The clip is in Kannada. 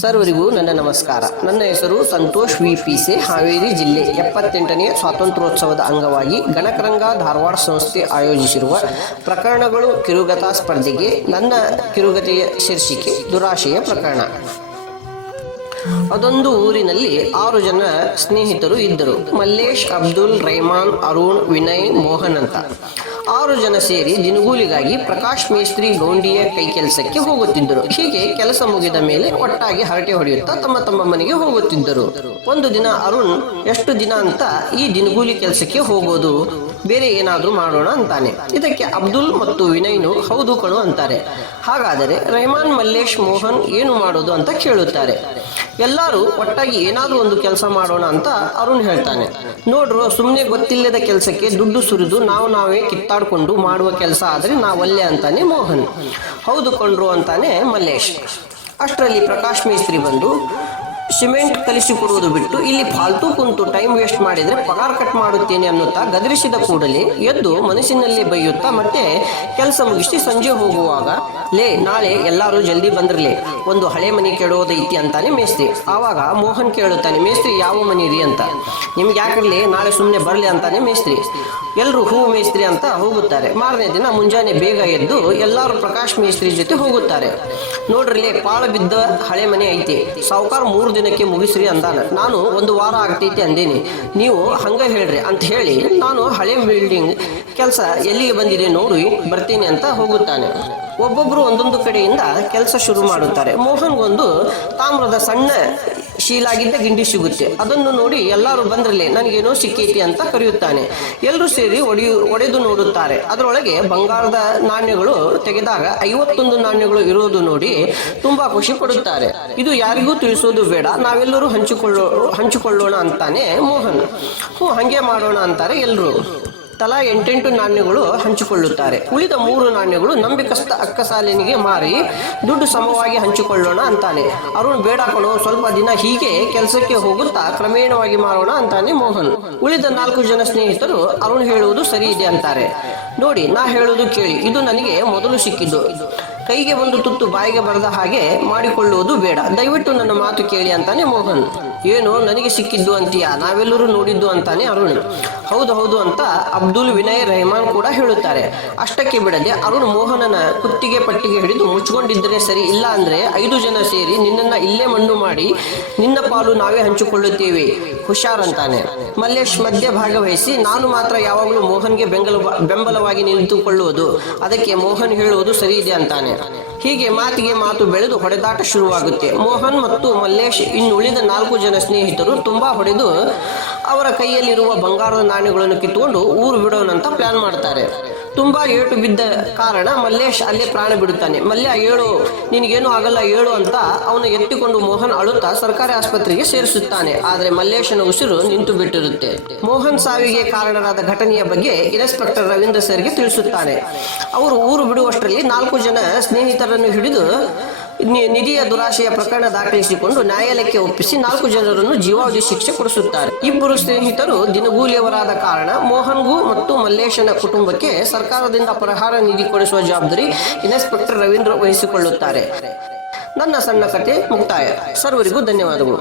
ಸರ್ವರಿಗೂ ನನ್ನ ನಮಸ್ಕಾರ. ನನ್ನ ಹೆಸರು ಸಂತೋಷ್ ವಿಪಿಸೆ. ಹಾವೇರಿ ಜಿಲ್ಲೆ 78ನೇ ಸ್ವಾತಂತ್ರ್ಯೋತ್ಸವದ ಅಂಗವಾಗಿ ಗಣಕರಂಗ ಧಾರವಾಡ ಸಂಸ್ಥೆ ಆಯೋಜಿಸಿರುವ ಪ್ರಕರಣಗಳು ಕಿರುಗಥಾ ಸ್ಪರ್ಧೆಗೆ ನನ್ನ ಕಿರುಗತೆಯ ಶೀರ್ಷಿಕೆ ದುರಾಶೆಯ ಪ್ರಕರಣ. ಅದೊಂದು ಊರಿನಲ್ಲಿ 6 ಜನ ಸ್ನೇಹಿತರು ಇದ್ದರು. ಮಲ್ಲೇಶ್, ಅಬ್ದುಲ್, ರೈಮಾನ್, ಅರುಣ್, ವಿನಯ್, ಮೋಹನ್ ಅಂತ 6 ಜನ ಸೇರಿ ದಿನಗೂಲಿಗಾಗಿ ಪ್ರಕಾಶ್ ಮೇಸ್ತ್ರಿ ಗೌಂಡಿಯ ಕೈ ಕೆಲಸಕ್ಕೆ ಹೋಗುತ್ತಿದ್ದರು. ಹೀಗೆ ಕೆಲಸ ಮುಗಿದ ಮೇಲೆ ಒಟ್ಟಾಗಿ ಹರಟೆ ಹೊಡೆಯುತ್ತಾ ತಮ್ಮ ತಮ್ಮ ಮನೆಗೆ ಹೋಗುತ್ತಿದ್ದರು. ಒಂದು ದಿನ ಅರುಣ್ ಎಷ್ಟು ದಿನ ಅಂತ ಈ ದಿನಗೂಲಿ ಕೆಲಸಕ್ಕೆ ಹೋಗೋದು, ಬೇರೆ ಏನಾದ್ರೂ ಮಾಡೋಣ ಅಂತಾನೆ. ಇದಕ್ಕೆ ಅಬ್ದುಲ್ ಮತ್ತು ವಿನಯ್ನು ಹೌದು ಕಣು ಅಂತಾರೆ. ಹಾಗಾದರೆ ರಹಮಾನ್, ಮಲ್ಲೇಶ್, ಮೋಹನ್ ಏನು ಮಾಡೋದು ಅಂತ ಕೇಳುತ್ತಾರೆ. ಎಲ್ಲರೂ ಒಟ್ಟಾಗಿ ಏನಾದ್ರೂ ಒಂದು ಕೆಲಸ ಮಾಡೋಣ ಅಂತ ಅರುಣ್ ಹೇಳ್ತಾನೆ. ನೋಡ್ರು, ಸುಮ್ಮನೆ ಗೊತ್ತಿಲ್ಲದ ಕೆಲಸಕ್ಕೆ ದುಡ್ಡು ಸುರಿದು ನಾವೇ ಕಿತ್ತಾಡ್ಕೊಂಡು ಮಾಡುವ ಕೆಲಸ ಆದ್ರೆ ನಾವಲ್ಲೇ ಅಂತಾನೆ ಮೋಹನ್. ಹೌದು ಕೊಂಡ್ರು ಅಂತಾನೆ ಮಲ್ಲೇಶ್. ಅಷ್ಟರಲ್ಲಿ ಪ್ರಕಾಶ್ ಮೇಸ್ತ್ರಿ ಬಂದು ಸಿಮೆಂಟ್ ಕಲಿಸಿಕೊಡುವುದು ಬಿಟ್ಟು ಇಲ್ಲಿ ಫಾಲ್ತು ಕುಂತು ಟೈಮ್ ವೇಸ್ಟ್ ಮಾಡಿದ್ರೆ ಪಗಾರ ಕಟ್ ಮಾಡುತ್ತೇನೆ ಅನ್ನುತ್ತಾ ಗದರಿಸಿದ ಕೂಡಲೇ ಎದ್ದು ಮನಸ್ಸಿನಲ್ಲಿ ಬೈಯುತ್ತಾ ಮತ್ತೆ ಕೆಲಸ ಮುಗಿಸಿ ಸಂಜೆ ಹೋಗುವಾಗ, ನಾಳೆ ಎಲ್ಲರೂ ಜಲ್ದಿ ಬಂದ್ರಲೇ, ಒಂದು ಹಳೆ ಮನೆ ಕೆಡೋದೈತಿ ಅಂತಾನೆ ಮೇಸ್ತ್ರಿ. ಆವಾಗ ಮೋಹನ್ ಕೇಳುತ್ತಾನೆ, ಮೇಸ್ತ್ರಿ ಯಾವ ಮನೆ ರೀ ಅಂತ. ನಿಮ್ಗೆ ಯಾಕಿರ್ಲಿ, ನಾಳೆ ಸುಮ್ಮನೆ ಬರಲಿ ಅಂತಾನೆ ಮೇಸ್ತ್ರಿ. ಎಲ್ಲರೂ ಹೂ ಮೇಸ್ತ್ರಿ ಅಂತ ಹೋಗುತ್ತಾರೆ. ಮಾರನೇ ದಿನ ಮುಂಜಾನೆ ಬೇಗ ಎದ್ದು ಎಲ್ಲರೂ ಪ್ರಕಾಶ್ ಮೇಸ್ತ್ರಿ ಜೊತೆ ಹೋಗುತ್ತಾರೆ. ನೋಡ್ರಲ್ಲೇ, ಪಾಳು ಬಿದ್ದ ಹಳೆ ಮನೆ ಐತಿ, ಸಾವುಕಾರ 3 ದಿನಕ್ಕೆ ಮುಗಿಸ್ರಿ ಅಂದಾನ. ನಾನು 1 ವಾರ ಆಗ್ತೈತಿ ಅಂದೇನಿ, ನೀವು ಹಂಗ ಹೇಳ್ರಿ ಅಂತ ಹೇಳಿ ನಾನು ಹಳೆ ಬಿಲ್ಡಿಂಗ್ ಕೆಲಸ ಎಲ್ಲಿಗೆ ಬಂದಿದೆ ನೋಡಿ ಬರ್ತೀನಿ ಅಂತ ಹೋಗುತ್ತಾನೆ. ಒಬ್ಬೊಬ್ರು ಒಂದೊಂದು ಕಡೆಯಿಂದ ಕೆಲಸ ಶುರು ಮಾಡುತ್ತಾರೆ. ಮೋಹನ್ಗೊಂದು ತಾಮ್ರದ ಸಣ್ಣ ಶೀಲಾಗಿದ್ದ ಗಿಂಡಿ ಸಿಗುತ್ತೆ. ಅದನ್ನು ನೋಡಿ ಎಲ್ಲರೂ ಬಂದ್ರಲ್ಲೇ, ನನಗೇನೋ ಸಿಕ್ಕೈತಿ ಅಂತ ಕರೆಯುತ್ತಾನೆ. ಎಲ್ಲರೂ ಸೇರಿ ಒಡೆದು ನೋಡುತ್ತಾರೆ. ಅದರೊಳಗೆ ಬಂಗಾರದ ನಾಣ್ಯಗಳು ತೆಗೆದಾಗ 51 ನಾಣ್ಯಗಳು ಇರೋದು ನೋಡಿ ತುಂಬಾ ಖುಷಿ ಪಡುತ್ತಾರೆ. ಇದು ಯಾರಿಗೂ ತಿಳಿಸೋದು ಬೇಡ, ನಾವೆಲ್ಲರೂ ಹಂಚಿಕೊಳ್ಳೋಣ ಅಂತಾನೆ ಮೋಹನ್. ಹಂಗೆ ಮಾಡೋಣ ಅಂತಾರೆ ಎಲ್ಲರೂ. ತಲಾ 8 ನಾಣ್ಯಗಳು ಹಂಚಿಕೊಳ್ಳುತ್ತಾರೆ. ಉಳಿದ 3 ನಾಣ್ಯಗಳು ನಂಬಿಕಸ್ಥ ಅಕ್ಕಸಾಲಿನಿಗೆ ಮಾರಿ ದುಡ್ಡು ಸಮವಾಗಿ ಹಂಚಿಕೊಳ್ಳೋಣ ಅಂತಾನೆ. ಅರುಣ್, ಬೇಡ ಕಣೋ, ಸ್ವಲ್ಪ ದಿನ ಹೀಗೆ ಕೆಲಸಕ್ಕೆ ಹೋಗುತ್ತಾ ಕ್ರಮೇಣವಾಗಿ ಮಾಡೋಣ ಅಂತಾನೆ ಮೋಹನ್. ಉಳಿದ 4 ಜನ ಸ್ನೇಹಿತರು ಅರುಣ್ ಹೇಳುವುದು ಸರಿ ಇದೆ ಅಂತಾರೆ. ನೋಡಿ, ನಾ ಹೇಳುವುದು ಕೇಳಿ, ಇದು ನನಗೆ ಮೊದಲು ಸಿಕ್ಕಿದ್ದು, ಕೈಗೆ ಒಂದು ತುತ್ತು ಬಾಯಿಗೆ ಬರದ ಹಾಗೆ ಮಾಡಿಕೊಳ್ಳುವುದು ಬೇಡ, ದಯವಿಟ್ಟು ನನ್ನ ಮಾತು ಕೇಳಿ ಅಂತಾನೆ ಮೋಹನ್. ಏನು ನನಗೆ ಸಿಕ್ಕಿದ್ದು ಅಂತೀಯಾ, ನಾವೆಲ್ಲರೂ ನೋಡಿದ್ದು ಅಂತಾನೆ ಅರುಣ್. ಹೌದು ಅಂತ ಅಬ್ದುಲ್, ವಿನಯ್, ರಹಮಾನ್ ಕೂಡ ಹೇಳುತ್ತಾರೆ. ಅಷ್ಟಕ್ಕೆ ಬಿಡದೆ ಅರುಣ್ ಮೋಹನನ ಕುತ್ತಿಗೆ ಪಟ್ಟಿಗೆ ಹಿಡಿದು ಮುಚ್ಚಿಕೊಂಡಿದ್ದರೆ ಸರಿ, ಇಲ್ಲ ಅಂದ್ರೆ 5 ಜನ ಸೇರಿ ನಿನ್ನನ್ನ ಇಲ್ಲೇ ಮಣ್ಣು ಮಾಡಿ ನಿನ್ನ ಪಾಲು ನಾವೇ ಹಂಚಿಕೊಳ್ಳುತ್ತೇವೆ, ಹುಷಾರಂತಾನೆ. ಮಲ್ಲೇಶ್ ಮಧ್ಯ ಭಾಗವಹಿಸಿ, ನಾನು ಮಾತ್ರ ಯಾವಾಗಲೂ ಮೋಹನ್ಗೆ ಬೆಂಬಲವಾಗಿ ನಿಂತುಕೊಳ್ಳುವುದು, ಅದಕ್ಕೆ ಮೋಹನ್ ಹೇಳುವುದು ಸರಿ ಇದೆ ಅಂತಾನೆ. ಹೀಗೆ ಮಾತಿಗೆ ಮಾತು ಬೆಳೆದು ಹೊಡೆದಾಟ ಶುರುವಾಗುತ್ತೆ. ಮೋಹನ್ ಮತ್ತು ಮಲ್ಲೇಶ್ ಇನ್ನುಳಿದ 4 ಜನ ಸ್ನೇಹಿತರು ತುಂಬಾ ಹೊಡೆದು ಅವರ ಕೈಯಲ್ಲಿರುವ ಬಂಗಾರದ ನಾಣ್ಯಗಳನ್ನು ಕಿತ್ತುಕೊಂಡು ಊರು ಬಿಡೋಣಂತ ಪ್ಲಾನ್ ಮಾಡ್ತಾರೆ. ತುಂಬಾ ಏಟು ಬಿದ್ದ ಕಾರಣ ಮಲ್ಲೇಶ್ ಅಲ್ಲೇ ಪ್ರಾಣ ಬಿಡುತ್ತಾನೆ. ಮಲ್ಯ, ಏಳು, ನಿನಗೇನು ಆಗಲ್ಲ, ಏಳು ಅಂತ ಅವನು ಎತ್ತಿಕೊಂಡು ಮೋಹನ್ ಅಳುತ್ತಾ ಸರ್ಕಾರಿ ಆಸ್ಪತ್ರೆಗೆ ಸೇರಿಸುತ್ತಾನೆ. ಆದರೆ ಮಲ್ಲೇಶನ ಉಸಿರು ನಿಂತು ಬಿಟ್ಟಿರುತ್ತೆ. ಮೋಹನ್ ಸಾವಿಗೆ ಕಾರಣರಾದ ಘಟನೆಯ ಬಗ್ಗೆ ಇನ್ಸ್ಪೆಕ್ಟರ್ ರವೀಂದ್ರ ಸರ್ಗೆ ತಿಳಿಸುತ್ತಾನೆ. ಅವರು ಊರು ಬಿಡುವಷ್ಟರಲ್ಲಿ 4 ಜನ ಸ್ನೇಹಿತರನ್ನು ಹಿಡಿದು ನಿಧಿಯ ದುರಾಶೆಯ ಪ್ರಕರಣ ದಾಖಲಿಸಿಕೊಂಡು ನ್ಯಾಯಾಲಯಕ್ಕೆ ಒಪ್ಪಿಸಿ 4 ಜನರನ್ನು ಜೀವಾವಧಿ ಶಿಕ್ಷೆ ಕೊಡಿಸುತ್ತಾರೆ. 2 ಸ್ನೇಹಿತರು ದಿನಗೂಲಿಯವರಾದ ಕಾರಣ ಮೋಹನ್ಗೂ ಮತ್ತು ಮಲ್ಲೇಶನ ಕುಟುಂಬಕ್ಕೆ ಸರ್ಕಾರದಿಂದ ಪರಿಹಾರ ನಿಧಿ ಕೊಡಿಸುವ ಜವಾಬ್ದಾರಿ ಇನ್ಸ್ಪೆಕ್ಟರ್ ರವೀಂದ್ರ ವಹಿಸಿಕೊಳ್ಳುತ್ತಾರೆ. ನನ್ನ ಸಣ್ಣ ಕಥೆ ಮುಕ್ತಾಯ. ಸರ್ವರಿಗೂ ಧನ್ಯವಾದಗಳು.